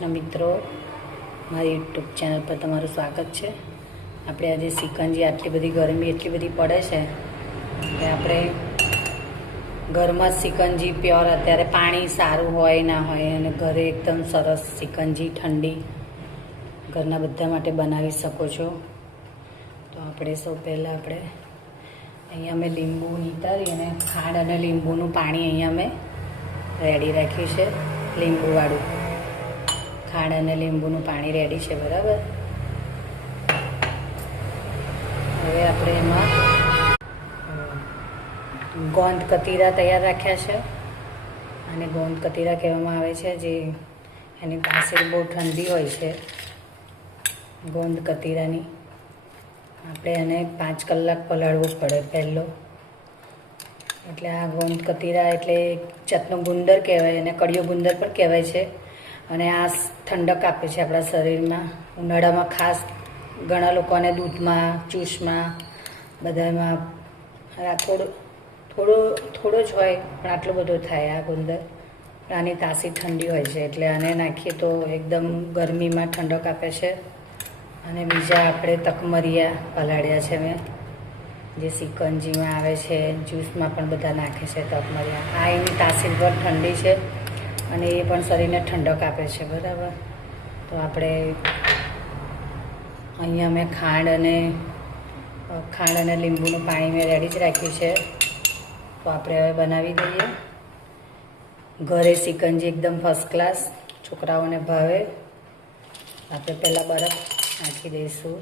કૃષ્ણ મિત્રો, મારી YouTube channel પર તમારું સ્વાગત છે। આપણે આજે સિકંજી, આટલી બધી ગરમી એટલી બધી પડે છે કે આપણે ઘરમાં સિકંજી પ્યોર, અત્યારે પાણી સારું હોય ના હોય અને ઘરે એકદમ સરસ સિકંજી ઠંડી ઘરના બધા માટે બનાવી શકો છો। તો આપણે સૌ પહેલાં અહીંયા મેં લીંબુ નીતારી અને ખાંડ અને લીંબુનું પાણી અહીંયા મેં રેડી રાખ્યું છે। લીંબુવાળું ખાંડ અને લીંબુનું પાણી રેડી છે, બરાબર। હવે આપણે એમાં ગોંદ કતીરા તૈયાર રાખ્યા છે અને ગોંદ કતીરા કહેવામાં આવે છે, જે એની તાસીર બહુ ઠંડી હોય છે ગોંદ કતીરાની। આપણે એને 5 કલાક પલાળવું પડે પહેલો, એટલે આ ગોંદ કતીરા એટલે જાતનો ગુંદર કહેવાય, અને કડિયો ગુંદર પણ કહેવાય છે। અને આ ઠંડક આપે છે આપણા શરીરમાં। ઉનાળામાં ખાસ ઘણા લોકોને દૂધમાં, જ્યુસમાં, બધામાં થોડો જ હોય, પણ આટલો બધો થાય આ ગુંદર। આની તાસીર ઠંડી હોય છે, એટલે આને નાખીએ તો એકદમ ગરમીમાં ઠંડક આપે છે। અને બીજા આપણે તકમરિયા પલાળ્યા છે મેં, જે સિકંજીમાં આવે છે, જ્યુસમાં પણ બધા નાખે છે તકમરિયા। આ એની તાસીર પર ઠંડી છે અને એ પણ શરીરને ઠંડક આપે છે, બરાબર। તો આપણે અહીંયા મેં ખાંડ અને લીંબુનું પાણી મેં રેડી જ રાખ્યું છે। તો આપણે હવે બનાવી દઈએ ઘરે સિકંજી, એકદમ ફર્સ્ટ ક્લાસ, છોકરાઓને ભાવે। આપણે પહેલાં બરફ નાખી દઈશું।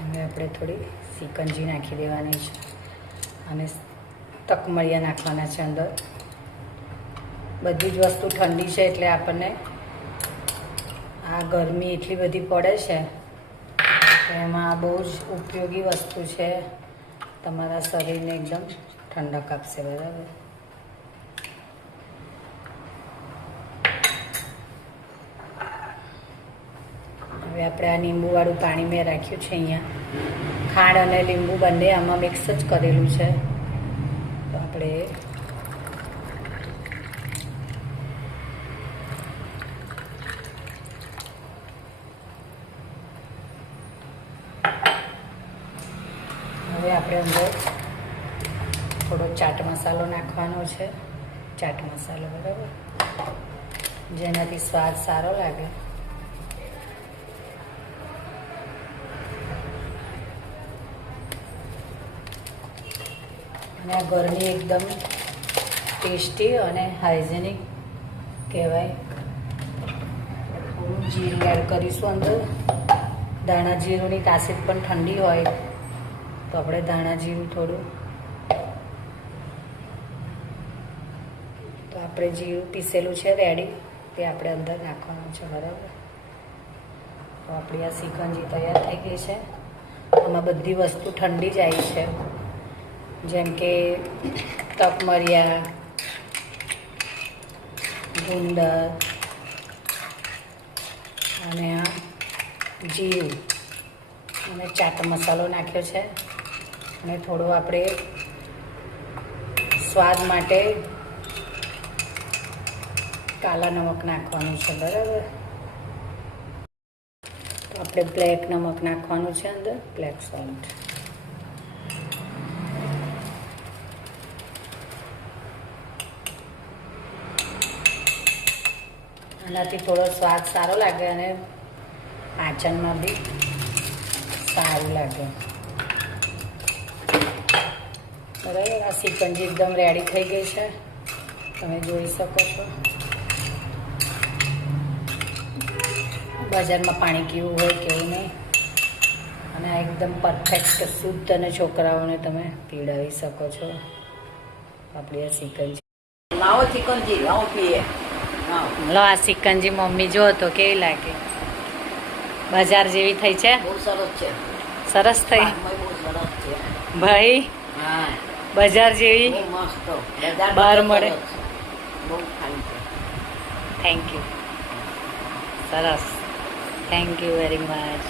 હવે આપણે થોડી સિકંજી નાખી દેવાની છે અને તકમરિયા નાખવાના છે અંદર। બધી જ વસ્તુ ઠંડી છે, એટલે આપણને આ ગરમી એટલી બધી પડે છે કે એમાં બહુ જ ઉપયોગી વસ્તુ છે, તમારા શરીરને એકદમ ઠંડક આપશે, બરાબર। હવે આપણે આ લીંબુવાળું પાણી મેં રાખ્યું છે અહીંયા, ખાંડ અને લીંબુ બંને આમાં મિક્સ જ કરેલું છે। તો આપણે અંદર થોડો ચાટ મસાલો નાખવાનો છે, ચાટ મસાલો, બરાબર, જેનાથી સ્વાદ સારો લાગે। અને આ ઘરની એકદમ ટેસ્ટી અને હાઇજેનિક કહેવાય। થોડું જીરું એડ કરીશું અંદર। ધાણા જીરુંની તાસીર પણ ઠંડી હોય, તો આપણે ધાણા જીરું થોડું, તો આપણે જીરું પીસેલું છે રેડી, તે આપણે અંદર નાખવાનું છે, બરાબર। તો આપણી આ સિકંજી તૈયાર થઈ ગઈ છે। આમાં બધી વસ્તુ ઠંડી જાય છે, જેમ કે તકમરિયા, ગુંદર અને આ જીરું અને ચાટ મસાલો નાખ્યો છે, અને થોડું આપણે સ્વાદ માટે કાલા નમક નાખવાનું છે, બરાબર। તો આપણે બ્લેક નમક નાખવાનું છે અંદર, બ્લેક સોલ્ટ। આનાથી થોડો સ્વાદ સારો લાગે અને પાચનમાં બી સારું લાગે, બરાબર। આ સિકંજી એકદમ રેડી થઈ ગઈ છે, તમે જોઈ શકો છો। બજારમાં પાણી કેવું હોય કેવું નહીં, અને આ એકદમ પરફેક્ટ શુદ્ધ અને છોકરાઓને તમે પીવડાવી શકો છો આપણી આ સિકંજી। લાવો સિકંજી, લાવો પીએ। લો આ સિકંજી મમ્મી જો તો કેવી લાગે? બજાર જેવી થઈ છે? બહુ સરસ છે, સરસ થઈ બહુ સરસ છે ભાઈ। હા, બજાર જેવી બહુ મસ્ત, બહાર મળે, બહુ ખાલી છે। થેન્ક યુ, સરસ, થેન્ક યુ વેરી મચ।